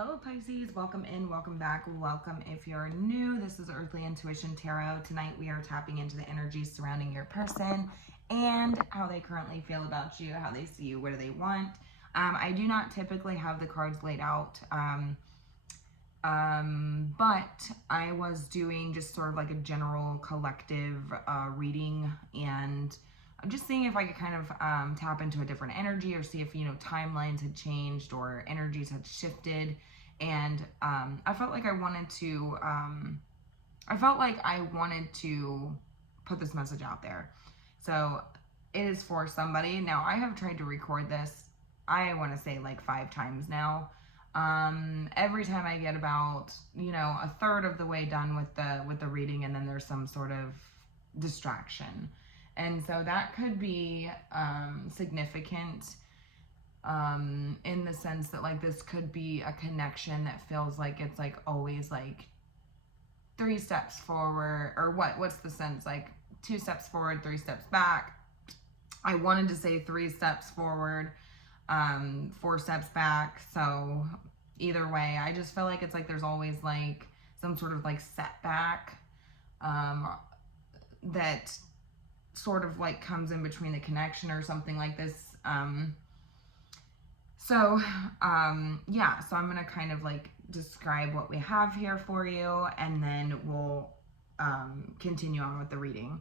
Hello Pisces, welcome in, welcome back, welcome if you're new. This is Earthly Intuition Tarot. Tonight we are tapping into the energies surrounding your person and how they currently feel about you, how they see you, what do they want. I do not typically have the cards laid out, but I was doing just sort of like a general collective reading, and I'm just seeing if I could kind of tap into a different energy or see if, timelines had changed or energies had shifted. And I felt like I wanted to put this message out there. So it is for somebody. Now, I have tried to record this, I want to say like 5 times now. Every time I get about, a third of the way done with the reading, and then there's some sort of distraction. And so that could be significant in the sense that like this could be a connection that feels like it's like always like 3 steps forward, or what's the sense, like 2 steps forward, 3 steps back. I wanted to say 3 steps forward, 4 steps back. So either way, I just feel like it's like there's always like some sort of like setback that sort of like comes in between the connection or something like this. So I'm gonna kind of like describe what we have here for you, and then we'll continue on with the reading.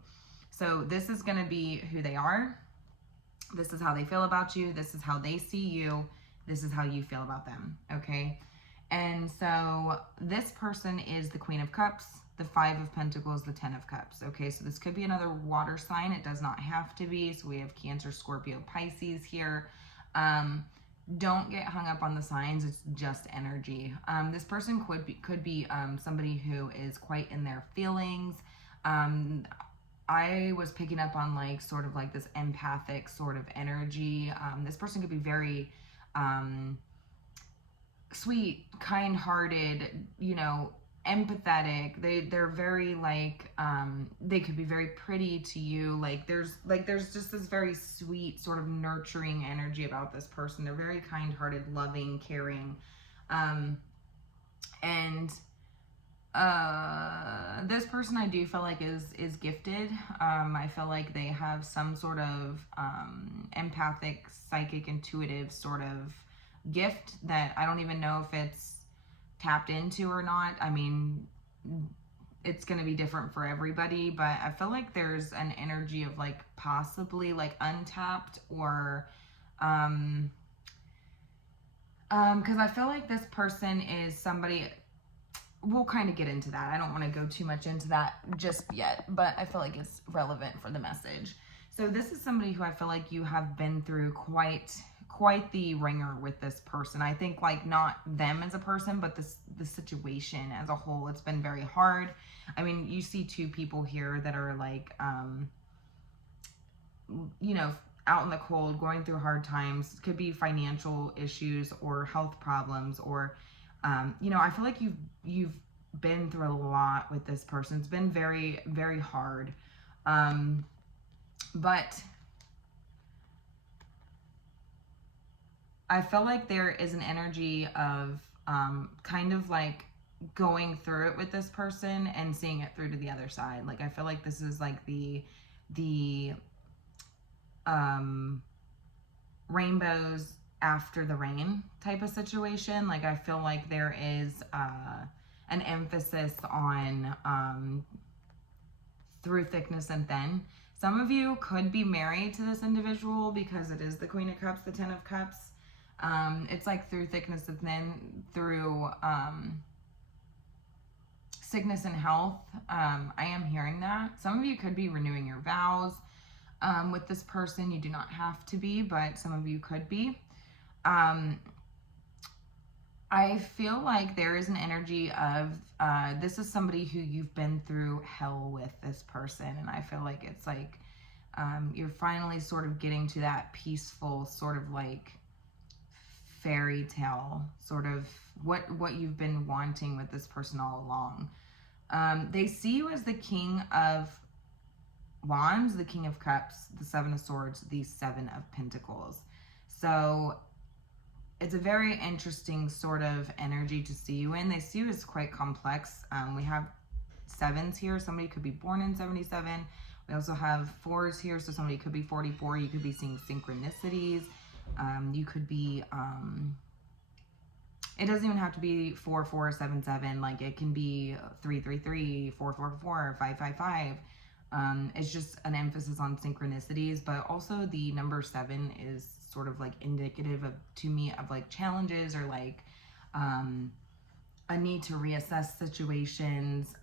So this is gonna be who they are. This is how they feel about you. This is how they see you. This is how you feel about them, okay? And so this person is the Queen of Cups, the 5 of Pentacles, the 10 of Cups, okay? So this could be another water sign. It does not have to be. So we have Cancer, Scorpio, Pisces here. Don't get hung up on the signs. It's just energy. This person could be somebody who is quite in their feelings. I was picking up on like sort of like this empathic sort of energy. This person could be very sweet, kind-hearted, empathetic. They're very like they could be very pretty to you. Like there's just this very sweet sort of nurturing energy about this person. They're very kind-hearted, loving, caring, and this person I do feel like is gifted. I feel like they have some sort of empathic, psychic, intuitive sort of gift that I don't even know if it's tapped into or not. I mean, it's going to be different for everybody, but I feel like there's an energy of like possibly like untapped, or because I feel like this person is somebody, we'll kind of get into that. I don't want to go too much into that just yet, but I feel like it's relevant for the message. So this is somebody who I feel like you have been through quite the ringer with this person. I think like not them as a person, but the situation as a whole. It's been very hard. I mean, you see 2 people here that are like, out in the cold, going through hard times. It could be financial issues or health problems, or, I feel like you've been through a lot with this person. It's been very, very hard. But I feel like there is an energy of kind of like going through it with this person and seeing it through to the other side. Like I feel like this is like the rainbows after the rain type of situation. Like I feel like there is an emphasis on through thickness and thin. Some of you could be married to this individual because it is the Queen of Cups, the 10 of Cups. It's like through thickness and thin, through sickness and health. I am hearing that. Some of you could be renewing your vows with this person. You do not have to be, but some of you could be. I feel like there is an energy of this is somebody who you've been through hell with this person, and I feel like it's like you're finally sort of getting to that peaceful sort of like fairy tale, sort of what you've been wanting with this person all along. They see you as the King of Wands, the King of Cups, the 7 of Swords, the 7 of Pentacles. So it's a very interesting sort of energy to see you in. They see you as quite complex. We have sevens here. Somebody could be born in 77. We also have fours here. So somebody could be 44. You could be seeing synchronicities. You could be, it doesn't even have to be 4477. Like it can be 333, 444, 555. It's just an emphasis on synchronicities, but also the number 7 is sort of like indicative of, to me, of like challenges or like a need to reassess situations,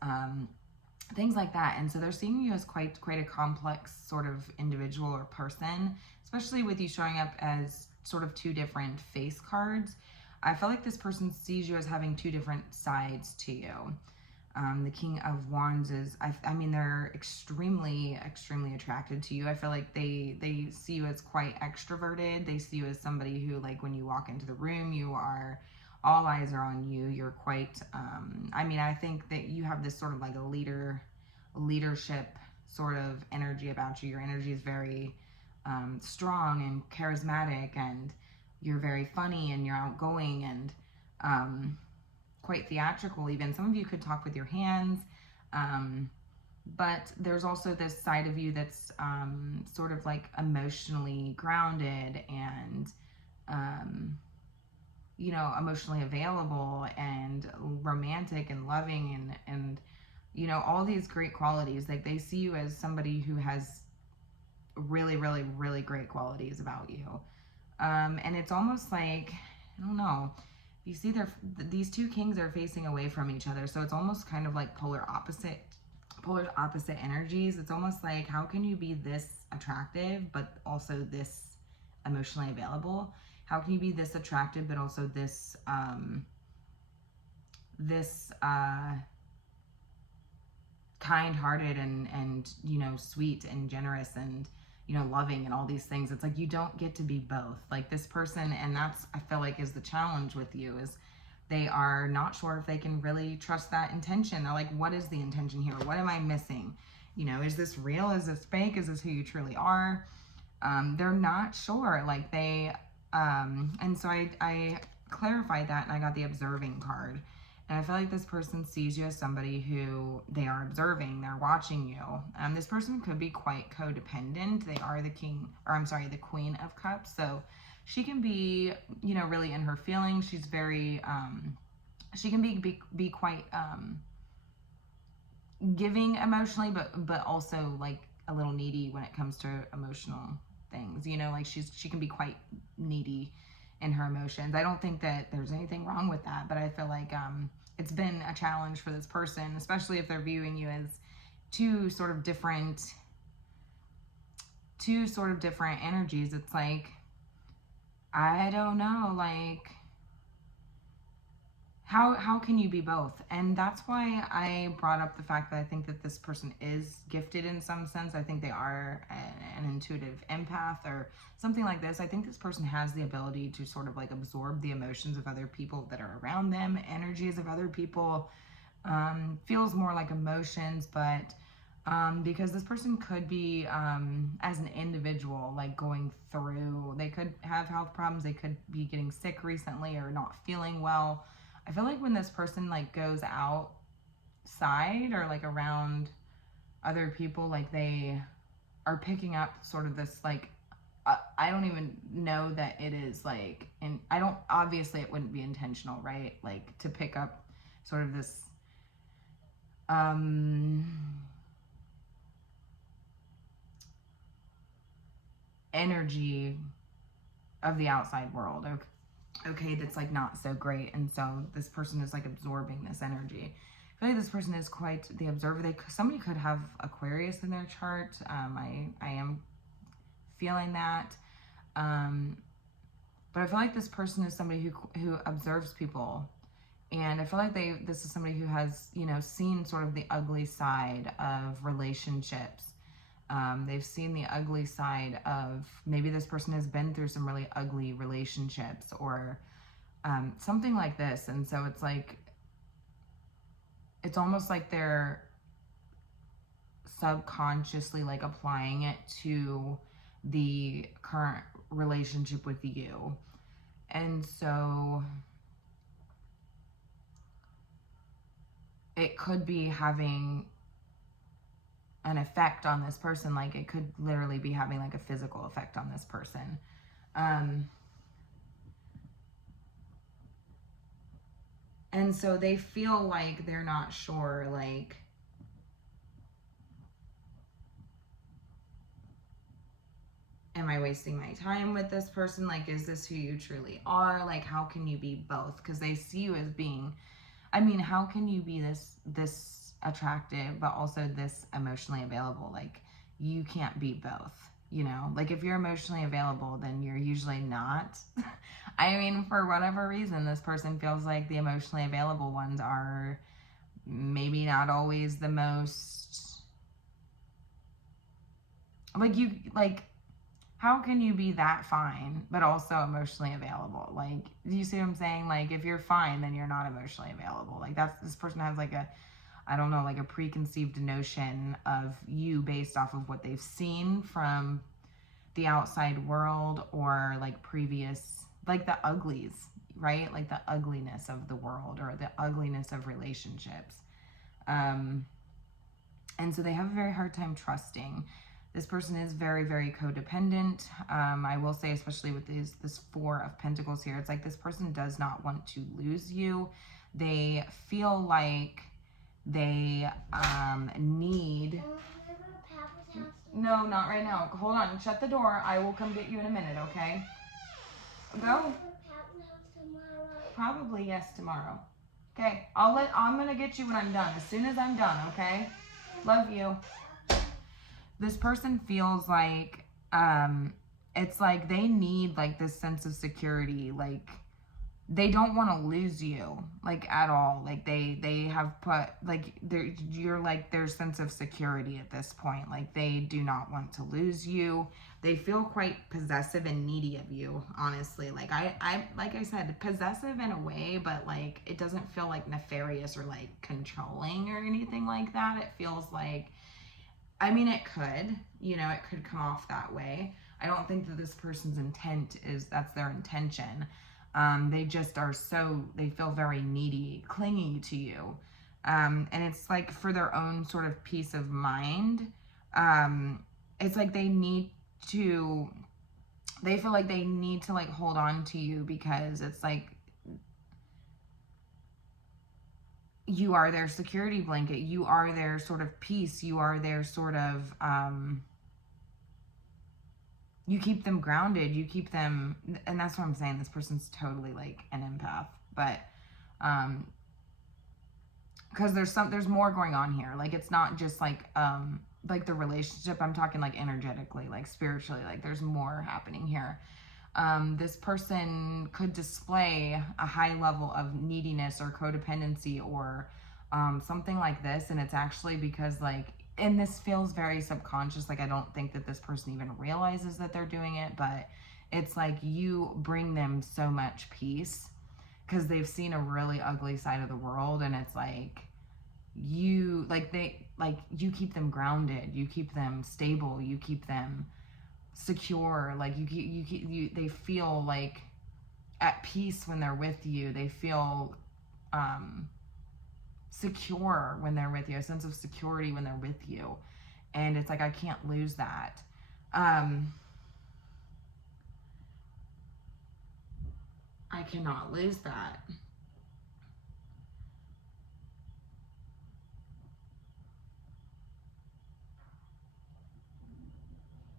things like that. And so they're seeing you as quite a complex sort of individual or person, especially with you showing up as sort of 2 different face cards. I feel like this person sees you as having 2 different sides to you. The King of Wands is, I mean, they're extremely attracted to you. I feel like they see you as quite extroverted. They see you as somebody who, like, when you walk into the room, you are, all eyes are on you. You're quite, I mean, I think that you have this sort of like a leadership sort of energy about you. Your energy is very strong and charismatic, and you're very funny and you're outgoing and quite theatrical even. Some of you could talk with your hands, but there's also this side of you that's sort of like emotionally grounded and you know, emotionally available and romantic and loving and you know, all these great qualities. Like they see you as somebody who has really great qualities about you. And it's almost like, I don't know, you see these 2 kings are facing away from each other, so it's almost kind of like polar opposite energies. It's almost like, how can you be this attractive but also this emotionally available? How can you be this attractive but also this kind-hearted and you know, sweet and generous and, you know, loving and all these things? It's like you don't get to be both. Like this person, and that's, I feel like, is the challenge with you, is they are not sure if they can really trust that intention. They're like, what is the intention here? What am I missing? You know, is this real? Is this fake? Is this who you truly are? They're not sure. Like they, and so I clarified that, and I got the observing card. And I feel like this person sees you as somebody who they are observing, they're watching you. This person could be quite codependent. They are the the Queen of Cups. So she can be, you know, really in her feelings. She's very, she can be quite giving emotionally, but also like a little needy when it comes to emotional things. You know, like she can be quite needy in her emotions. I don't think that there's anything wrong with that, but I feel like it's been a challenge for this person, especially if they're viewing you as two sort of different energies. It's like, I don't know, like how can you be both? And that's why I brought up the fact that I think that this person is gifted in some sense. I think they are an intuitive empath or something like this. I think this person has the ability to sort of like absorb the emotions of other people that are around them, energies of other people. Feels more like emotions, but because this person could be, as an individual, like going through, they could have health problems, they could be getting sick recently or not feeling well. I feel like when this person like goes outside or like around other people, like they are picking up sort of this like, I don't even know that it is like, and I don't, obviously it wouldn't be intentional, right? Like to pick up sort of this, energy of the outside world. Okay, that's like not so great, and so this person is like absorbing this energy. I feel like this person is quite the observer. Somebody could have Aquarius in their chart. I am feeling that, but I feel like this person is somebody who observes people, and I feel like this is somebody who has, you know, seen sort of the ugly side of relationships. They've seen the ugly side of, maybe this person has been through some really ugly relationships or something like this. And so it's like, it's almost like they're subconsciously like applying it to the current relationship with you. And so it could be having an effect on this person. Like it could literally be having like a physical effect on this person. And so they feel like they're not sure, like, am I wasting my time with this person? Like, is this who you truly are? Like, how can you be both? Because they see you as being, I mean, how can you be this attractive, but also this emotionally available? Like, you can't be both, you know? Like, if you're emotionally available, then you're usually not. I mean, for whatever reason, this person feels like the emotionally available ones are maybe not always the most, like, you, like, how can you be that fine, but also emotionally available? Like, do you see what I'm saying? Like, if you're fine, then you're not emotionally available. Like, this person has like a, I don't know, like a preconceived notion of you based off of what they've seen from the outside world, or like previous, like the uglies, right? Like the ugliness of the world or the ugliness of relationships. And so they have a very hard time trusting. This person is very, very codependent. I will say, especially with this Four of Pentacles here, it's like this person does not want to lose you. They feel like they need... No, not right now. Hold on. Shut the door. I will come get you in a minute, okay? Go. Probably, yes, tomorrow. Okay, I'm gonna get you when I'm done. As soon as I'm done, okay? Love you. This person feels like it's like they need like this sense of security. Like they don't want to lose you, like at all. Like they have put like you're like their sense of security at this point. Like they do not want to lose you. They feel quite possessive and needy of you, honestly. Like I like I said, possessive in a way, but like it doesn't feel like nefarious or like controlling or anything like that. It feels like, I mean, it could, you know, it could come off that way. I don't think that this person's intent is that's their intention. They just are they feel very needy, clingy to you. And it's like for their own sort of peace of mind. It's like they feel like they need to like hold on to you because it's like you are their security blanket. You are their sort of peace. You are their sort of, you keep them grounded. You keep them, and that's what I'm saying. This person's totally like an empath, but, because there's more going on here. Like, it's not just like the relationship. I'm talking like energetically, like spiritually, like there's more happening here. This person could display a high level of neediness or codependency or something like this. And it's actually because like, and this feels very subconscious. Like, I don't think that this person even realizes that they're doing it, but it's like you bring them so much peace because they've seen a really ugly side of the world. And it's like, you keep them grounded, you keep them stable, you keep them secure. Like they feel like at peace when they're with you. They feel secure when they're with you, a sense of security when they're with you. And it's like, I can't lose that. I cannot lose that.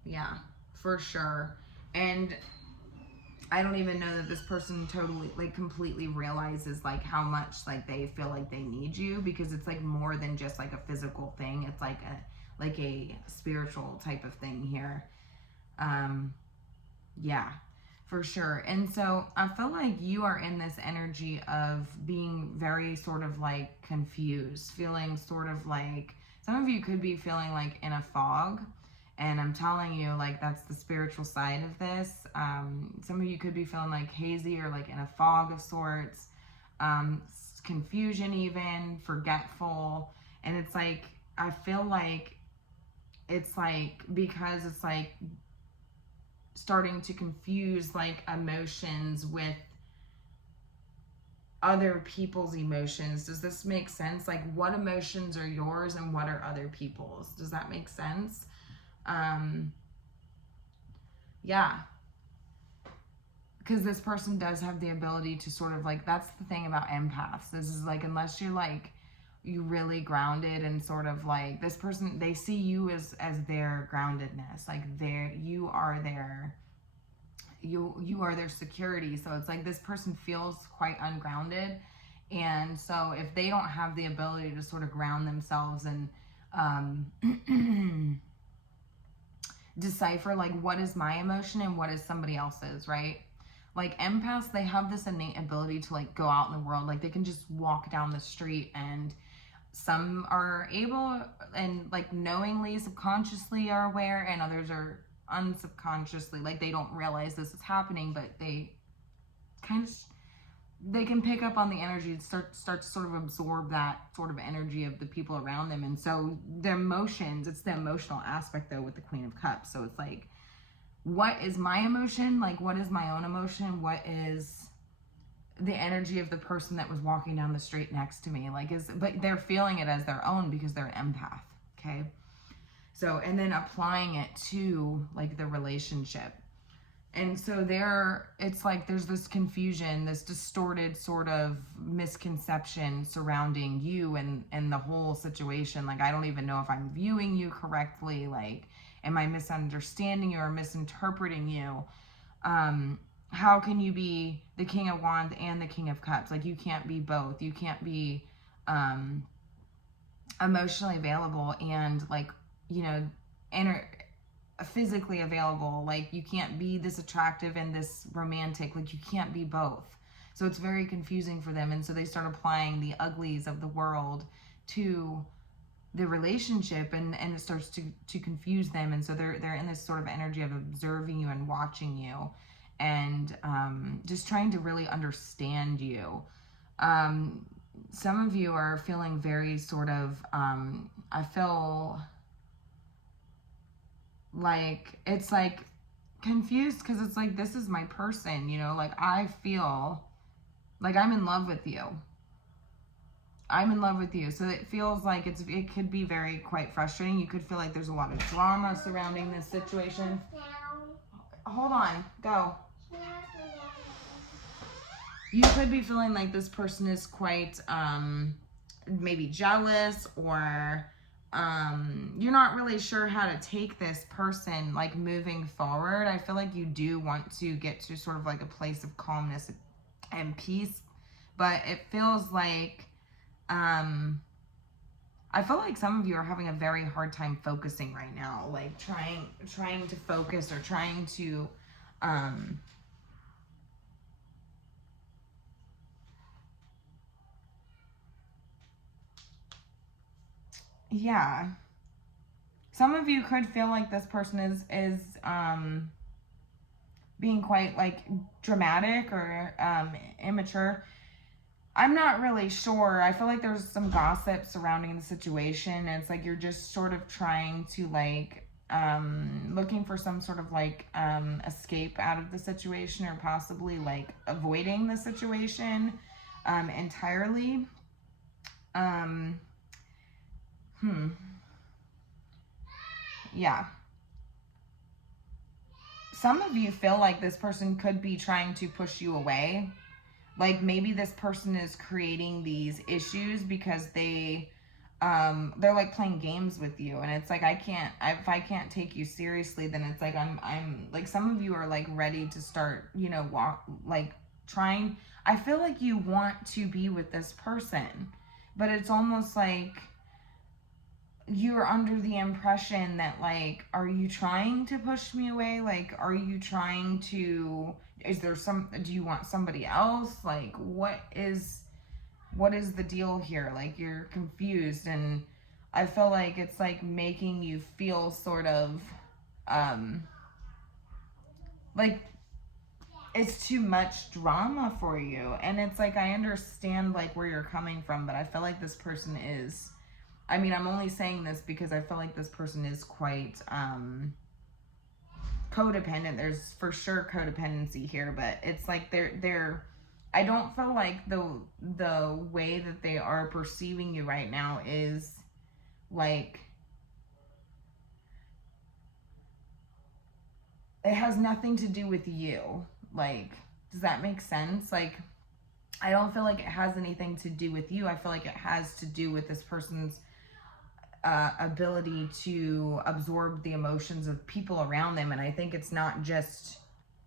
Yeah, for sure. And I don't even know that this person totally, like, completely realizes, like, how much, like, they feel like they need you, because it's, like, more than just, like, a physical thing. It's, like a spiritual type of thing here. Yeah, for sure. And so I feel like you are in this energy of being very sort of, like, confused, feeling sort of like, some of you could be feeling like in a fog. And I'm telling you, like, that's the spiritual side of this. Some of you could be feeling like hazy or like in a fog of sorts, confusion even, forgetful. And it's like, I feel like it's like, because it's like starting to confuse like emotions with other people's emotions. Does this make sense? Like, what emotions are yours and what are other people's? Does that make sense? Yeah. Because this person does have the ability to sort of like, that's the thing about empaths. This is like, unless you're like, you really grounded and sort of like, this person, they see you as their groundedness. Like you are their security. So it's like this person feels quite ungrounded. And so if they don't have the ability to sort of ground themselves and decipher like what is my emotion and what is somebody else's, right? Like empaths, they have this innate ability to like go out in the world. Like they can just walk down the street, and some are able and like knowingly, subconsciously are aware, and others are unsubconsciously, like they don't realize this is happening, but they kind of, they can pick up on the energy and start to sort of absorb that sort of energy of the people around them. And so their emotions, it's the emotional aspect though with the Queen of Cups. So it's like, what is my emotion? Like, what is my own emotion? What is the energy of the person that was walking down the street next to me? Like, but they're feeling it as their own because they're an empath. Okay. So, and then applying it to like the relationship. And so it's like there's this confusion, this distorted sort of misconception surrounding you and the whole situation. Like, I don't even know if I'm viewing you correctly. Like, am I misunderstanding you or misinterpreting you? How can you be the King of Wands and the King of Cups? Like, you can't be both. You can't be emotionally available and like, you know, physically available. Like, you can't be this attractive and this romantic. Like, you can't be both. So it's very confusing for them. And so they start applying the uglies of the world to the relationship, and it starts to confuse them. And so they're in this sort of energy of observing you and watching you, and just trying to really understand you. Some of you are feeling very sort of, I feel like it's like confused, because it's like, this is my person, you know, like I feel like I'm in love with you. I'm in love with you. So it feels like it could be very quite frustrating. You could feel like there's a lot of drama surrounding this situation. Hold on, go. You could be feeling like this person is quite maybe jealous, or you're not really sure how to take this person like moving forward. I feel like you do want to get to sort of like a place of calmness and peace, but it feels like I feel like some of you are having a very hard time focusing right now, like trying to focus, or trying to yeah. Some of you could feel like this person is being quite like dramatic or immature. I'm not really sure. I feel like there's some gossip surrounding the situation. And it's like you're just sort of trying to like looking for some sort of like escape out of the situation, or possibly like avoiding the situation entirely. Yeah. Some of you feel like this person could be trying to push you away. Like, maybe this person is creating these issues because they're like playing games with you, and it's like, if I can't take you seriously, then it's like I'm like, some of you are like ready to start, you know, trying. I feel like you want to be with this person, but it's almost like you're under the impression that like, are you trying to push me away? Like, are you trying to, do you want somebody else? Like, what is the deal here? Like, you're confused, and I feel like it's like making you feel sort of like it's too much drama for you. And it's like, I understand like where you're coming from, but I feel like this person is, I'm only saying this because I feel like this person is quite codependent. There's for sure codependency here, but it's like they're I don't feel like the way that they are perceiving you right now is like it has nothing to do with you. Like, does that make sense? Like, I don't feel like it has anything to do with you. I feel like it has to do with this person's ability to absorb the emotions of people around them. And I think it's not just,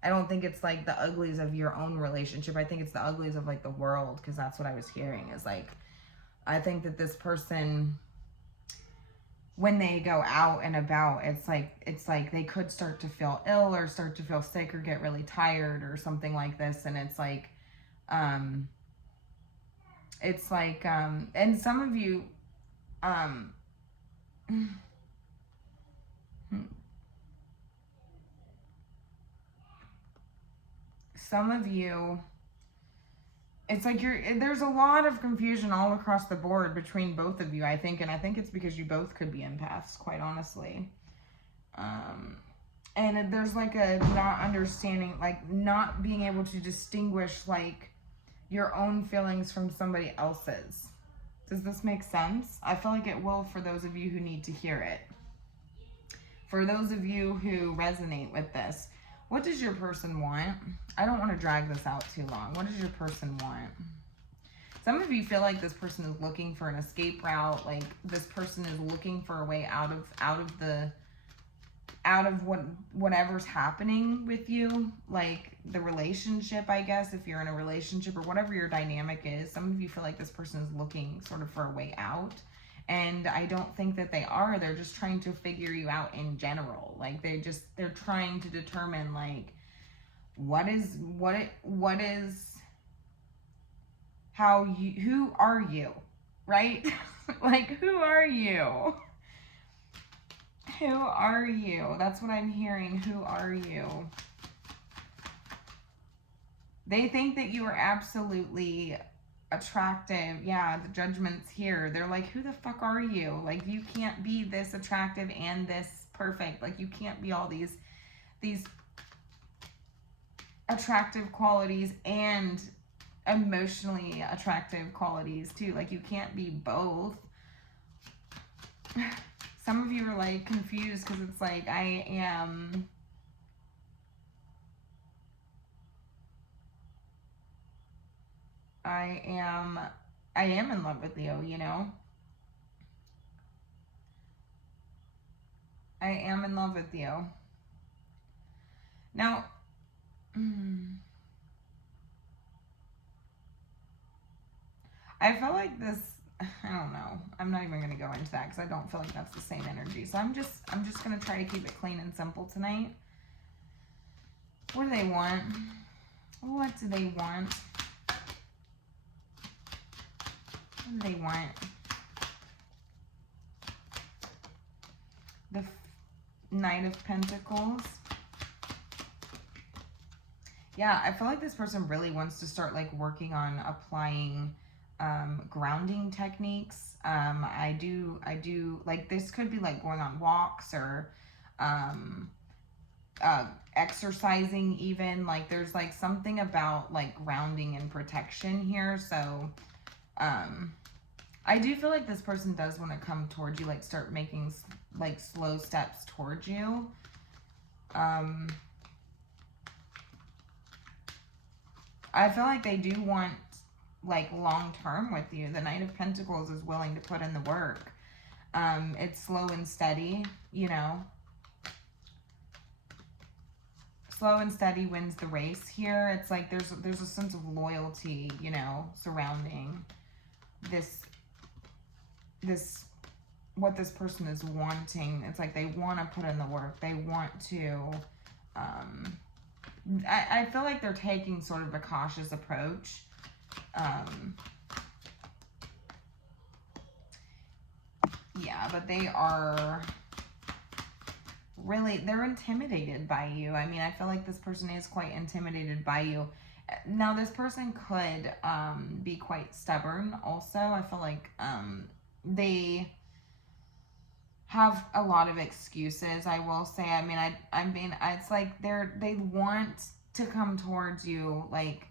I don't think it's like the uglies of your own relationship. I think it's the uglies of like the world, because that's what I was hearing is like, I think that this person, when they go out and about, it's like they could start to feel ill or start to feel sick or get really tired or something like this. And it's like, and some of you, some of you, it's like there's a lot of confusion all across the board between both of you, I think, and I think it's because you both could be empaths, quite honestly. And there's like a not understanding, like not being able to distinguish like your own feelings from somebody else's. Does this make sense? I feel like it will for those of you who need to hear it. For those of you who resonate with this, what does your person want? I don't want to drag this out too long. What does your person want? Some of you feel like this person is looking for an escape route. Like this person is looking for a way out of whatever's happening with you, like the relationship, I guess, if you're in a relationship or whatever your dynamic is. Some of you feel like this person is looking sort of for a way out. And I don't think that they are. They're just trying to figure you out in general. Like they're trying to determine like who are you, right? Like, who are you? Who are you? That's what I'm hearing. Who are you? They think that you are absolutely attractive. Yeah, the Judgment's here. They're like, who the fuck are you? Like, you can't be this attractive and this perfect. Like, you can't be all these attractive qualities and emotionally attractive qualities too. Like, you can't be both. Some of you are like confused because it's like, I am in love with you, you know? I am in love with you. Now, I feel like this, I don't know. I'm not even going to go into that because I don't feel like that's the same energy. So I'm just going to try to keep it clean and simple tonight. What do they want? What do they want? What do they want? The Knight of Pentacles. Yeah, I feel like this person really wants to start like working on applying grounding techniques. I do like, this could be like going on walks or exercising even. Like there's like something about like grounding and protection here. So I do feel like this person does want to come towards you, like start making like slow steps towards you. I feel like they do want like long term with you. The Knight of Pentacles is willing to put in the work. It's slow and steady, you know. Slow and steady wins the race here. It's like there's a sense of loyalty, you know, surrounding this what this person is wanting. It's like they want to put in the work. They want to I feel like they're taking sort of a cautious approach. Yeah, but they are really, they're intimidated by you. I mean, I feel like this person is quite intimidated by you. Now, this person could be quite stubborn also. I feel like have a lot of excuses, I will say. I mean, it's like they want to come towards you, like,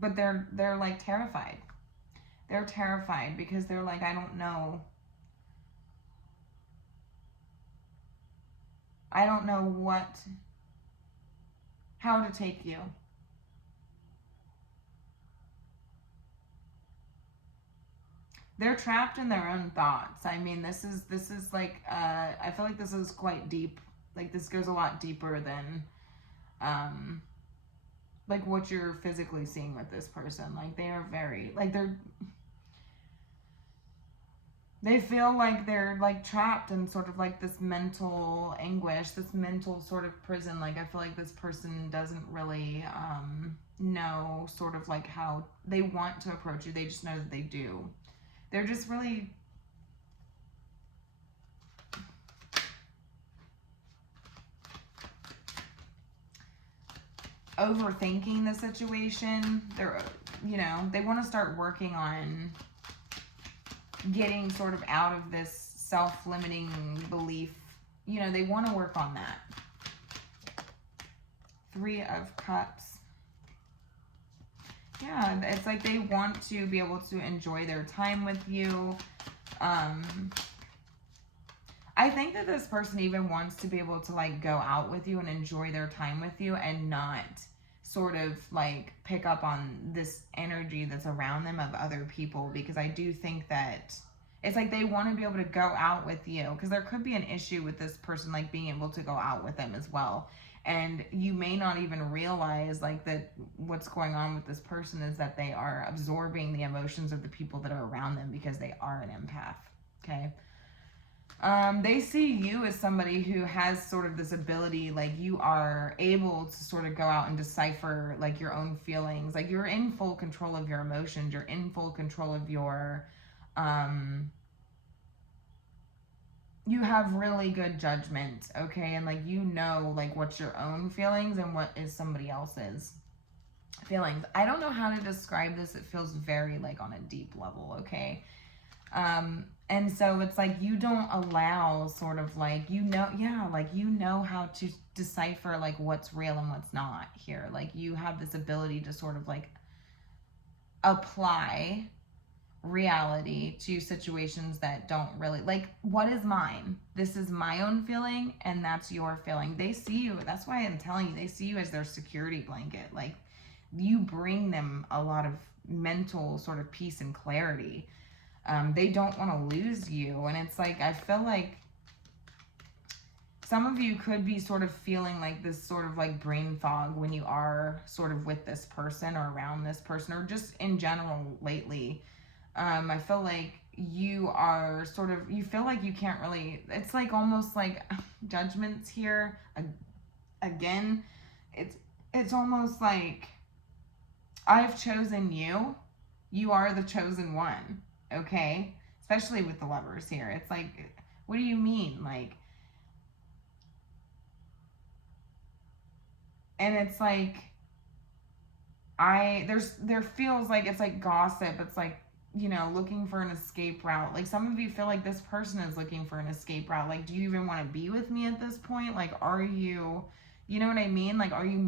but they're like terrified. They're terrified because they're like, I don't know. I don't know how to take you. They're trapped in their own thoughts. I mean, this is like, I feel like this is quite deep. Like, this goes a lot deeper than, like, what you're physically seeing with this person. Like, they are very, like, they feel like they're like trapped in sort of like this mental anguish, this mental sort of prison. Like, I feel like this person doesn't really know sort of like how they want to approach you. They just know that they do. They're just really overthinking the situation. They're, you know, they want to start working on getting sort of out of this self-limiting belief. You know, they want to work on that. 3 of Cups. Yeah, it's like they want to be able to enjoy their time with you. I think that this person even wants to be able to like go out with you and enjoy their time with you and not sort of like pick up on this energy that's around them of other people, because I do think that it's like they want to be able to go out with you, because there could be an issue with this person like being able to go out with them as well. And you may not even realize like that what's going on with this person is that they are absorbing the emotions of the people that are around them because they are an empath. Okay. They see you as somebody who has sort of this ability, like you are able to sort of go out and decipher like your own feelings. Like you're in full control of your emotions. You're in full control of your, you have really good judgment, okay? And like, you know, like what's your own feelings and what is somebody else's feelings. I don't know how to describe this. It feels very like on a deep level, okay? And so it's like you don't allow sort of like, you know, yeah, like you know how to decipher like what's real and what's not here. Like you have this ability to sort of like apply reality to situations that don't really, like, what is mine? This is my own feeling and that's your feeling. They see you. That's why I'm telling you, they see you as their security blanket. Like you bring them a lot of mental sort of peace and clarity. They don't want to lose you. And it's like, I feel like some of you could be sort of feeling like this sort of like brain fog when you are sort of with this person or around this person or just in general lately. I feel like you are sort of, you feel like you can't really, it's like almost like judgments here. Again, it's almost like I've chosen you. You are the chosen one. Okay, especially with the Lovers here. It's like, what do you mean? Like, and it's like, there feels like it's like gossip. It's like, you know, looking for an escape route. Like some of you feel like this person is looking for an escape route. Like, do you even want to be with me at this point? Like, are you, you know what I mean? Like, are you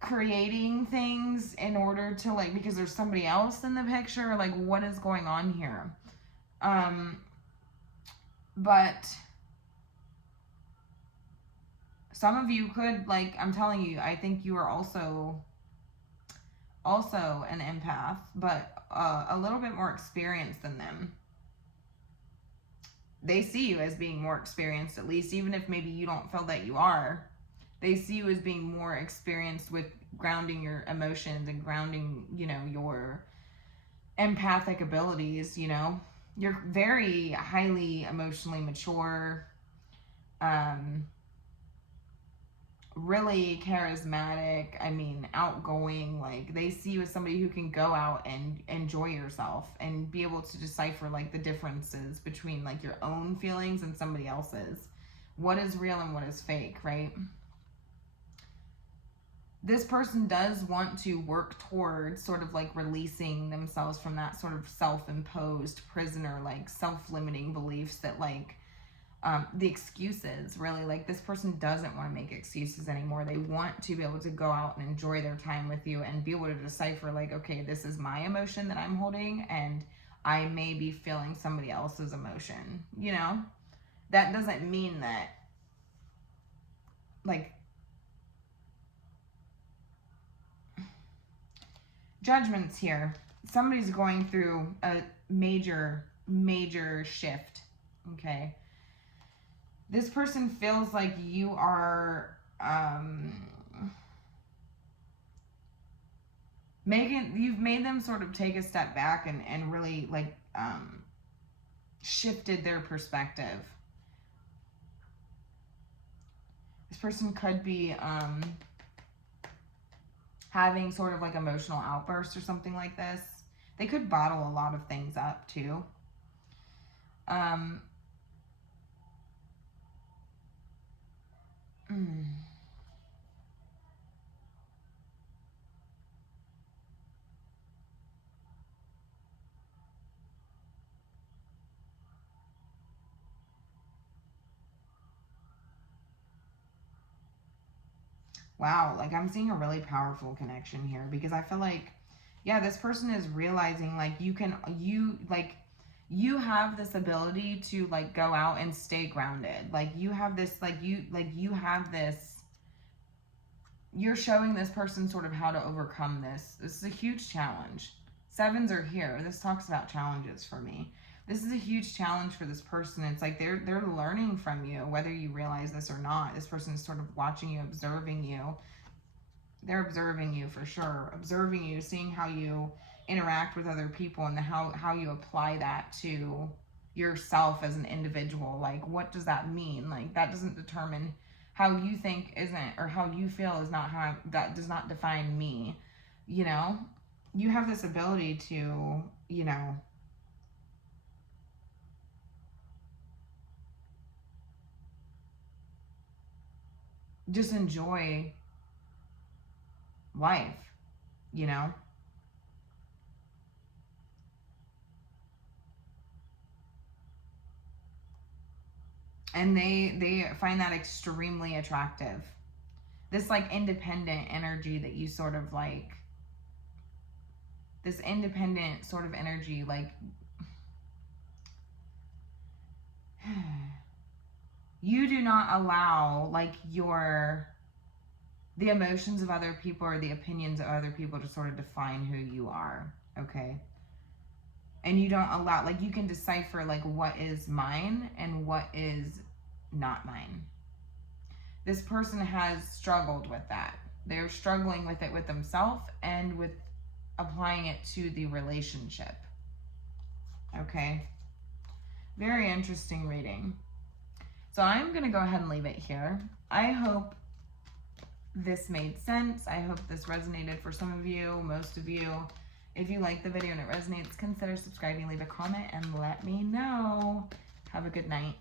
creating things in order to like, because there's somebody else in the picture? Like what is going on here? But some of you could, like, I'm telling you, I think you are also an empath, but a little bit more experienced than them. They see you as being more experienced, at least, even if maybe you don't feel that you are. They see you as being more experienced with grounding your emotions and grounding, you know, your empathic abilities, you know. You're very highly emotionally mature, really charismatic, I mean, outgoing. Like, they see you as somebody who can go out and enjoy yourself and be able to decipher, like, the differences between, like, your own feelings and somebody else's. What is real and what is fake, right? this person does want to work towards sort of like releasing themselves from that sort of self-imposed prisoner, like self-limiting beliefs that like the excuses, really. Like, this person doesn't want to make excuses anymore. They want to be able to go out and enjoy their time with you and be able to decipher, like, okay, this is my emotion that I'm holding, and I may be feeling somebody else's emotion, you know? That doesn't mean that, like, judgments here. Somebody's going through a major shift, okay? This person feels like you are you've made them sort of take a step back and really like shifted their perspective. This person could be having sort of like emotional outbursts or something like this. They could bottle a lot of things up too. Wow, like I'm seeing a really powerful connection here, because I feel like, yeah, this person is realizing like you have this ability to like go out and stay grounded. Like you have this, you're showing this person sort of how to overcome this. This is a huge challenge. Sevens are here. This talks about challenges for me. This is a huge challenge for this person. It's like they're learning from you, whether you realize this or not. This person is sort of watching you, observing you. They're observing you for sure. Observing you, seeing how you interact with other people and how you apply that to yourself as an individual. Like, what does that mean? Like, that doesn't determine how you think isn't, or how you feel is not, how that does not define me. You know, you have this ability to, you know, just enjoy life, you know? And they find that extremely attractive. This like independent energy that you sort of like, this independent sort of energy, like you do not allow like the emotions of other people or the opinions of other people to sort of define who you are, okay? And you don't allow, like, you can decipher like what is mine and what is not mine. This person has struggled with that. They're struggling with it with themselves and with applying it to the relationship, okay? Very interesting reading. So I'm going to go ahead and leave it here. I hope this made sense. I hope this resonated for some of you, most of you. If you like the video and it resonates, consider subscribing, leave a comment, and let me know. Have a good night.